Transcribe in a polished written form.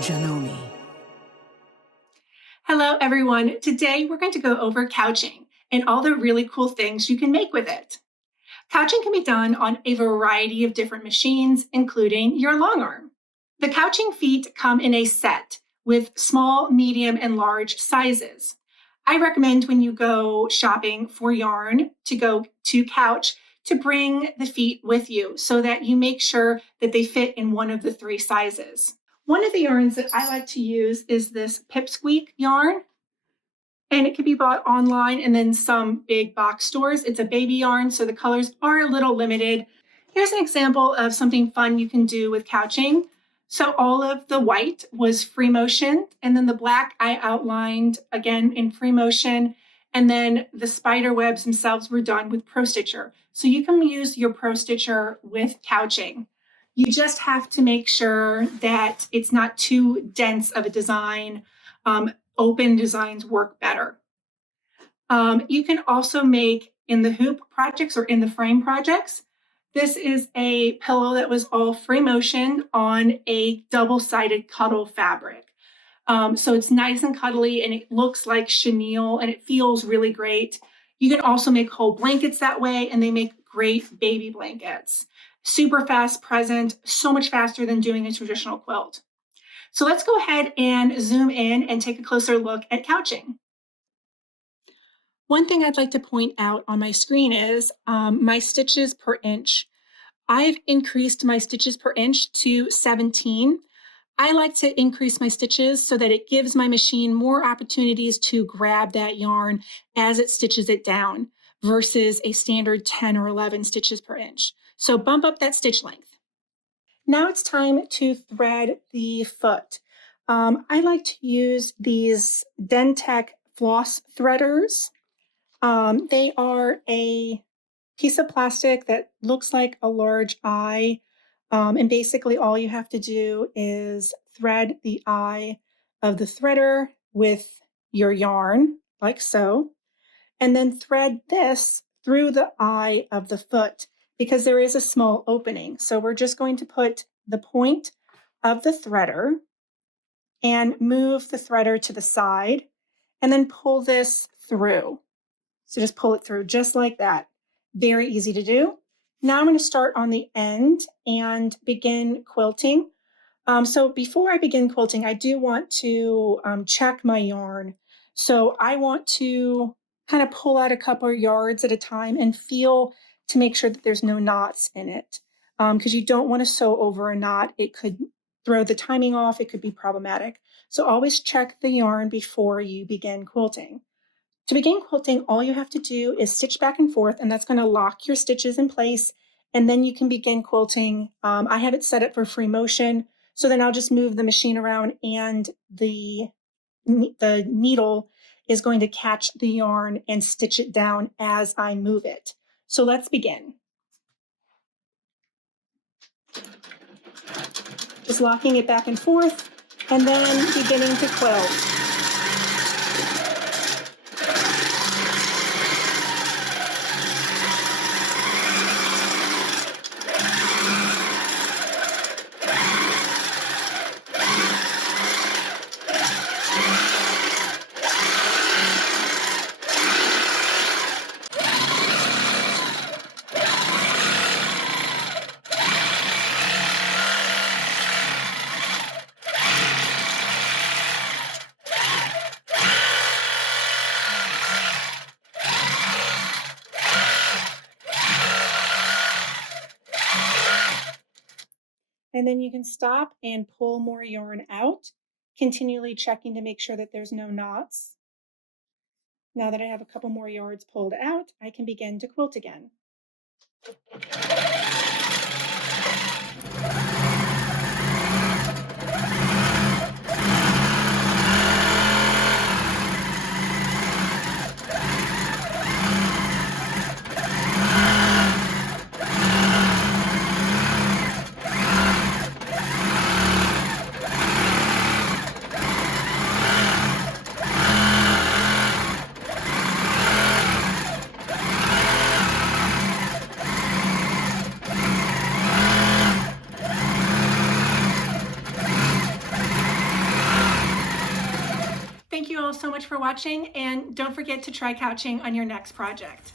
Janome. Hello, everyone. Today, we're going to go over couching and all the really cool things you can make with it. Couching can be done on a variety of different machines, including your Longarm. The couching feet come in a set with small, medium, and large sizes. I recommend when you go shopping for yarn to go to couch to bring the feet with you so that you make sure that they fit in one of the three sizes. One of the yarns that I like to use is this Pipsqueak yarn, and it can be bought online and then some big box stores. It's a baby yarn, so the colors are a little limited. Here's an example of something fun you can do with couching. So all of the white was free motion, and then the black I outlined again in free motion, and then the spider webs themselves were done with Pro Stitcher. So you can use your Pro Stitcher with couching. You just have to make sure that it's not too dense of a design. Open designs work better. You can also make in the hoop projects or in the frame projects. This is a pillow that was all free motion on a double-sided cuddle fabric. So it's nice and cuddly and it looks like chenille and it feels really great. You can also make whole blankets that way, and they make great baby blankets. Super fast present, so much faster than doing a traditional quilt. So let's go ahead and zoom in and take a closer look at couching. One thing I'd like to point out on my screen is my stitches per inch. I've increased my stitches per inch to 17. I like to increase my stitches so that it gives my machine more opportunities to grab that yarn as it stitches it down versus a standard 10 or 11 stitches per inch. So bump up that stitch length. Now it's time to thread the foot. I like to use these Dentech floss threaders. They are a piece of plastic that looks like a large eye. And basically all you have to do is thread the eye of the threader with your yarn, like so, and then thread this through the eye of the foot because there is a small opening. So we're just going to put the point of the threader and move the threader to the side and then pull this through. So just pull it through just like that. Very easy to do. Now I'm going to start on the end and begin quilting. So before I begin quilting, I do want to check my yarn. So I want to kind of pull out a couple yards at a time and feel to make sure that there's no knots in it. Because you don't want to sew over a knot. It could throw the timing off. It could be problematic. So always check the yarn before you begin quilting. To begin quilting, all you have to do is stitch back and forth, and that's going to lock your stitches in place, and then you can begin quilting. I have it set up for free motion, so then I'll just move the machine around, and the needle is going to catch the yarn and stitch it down as I move it. So let's begin. Just locking it back and forth, and then beginning to quilt. And then you can stop and pull more yarn out, continually checking to make sure that there's no knots. Now that I have a couple more yards pulled out, I can begin to quilt again. Thank you all so much for watching, and don't forget to try couching on your next project.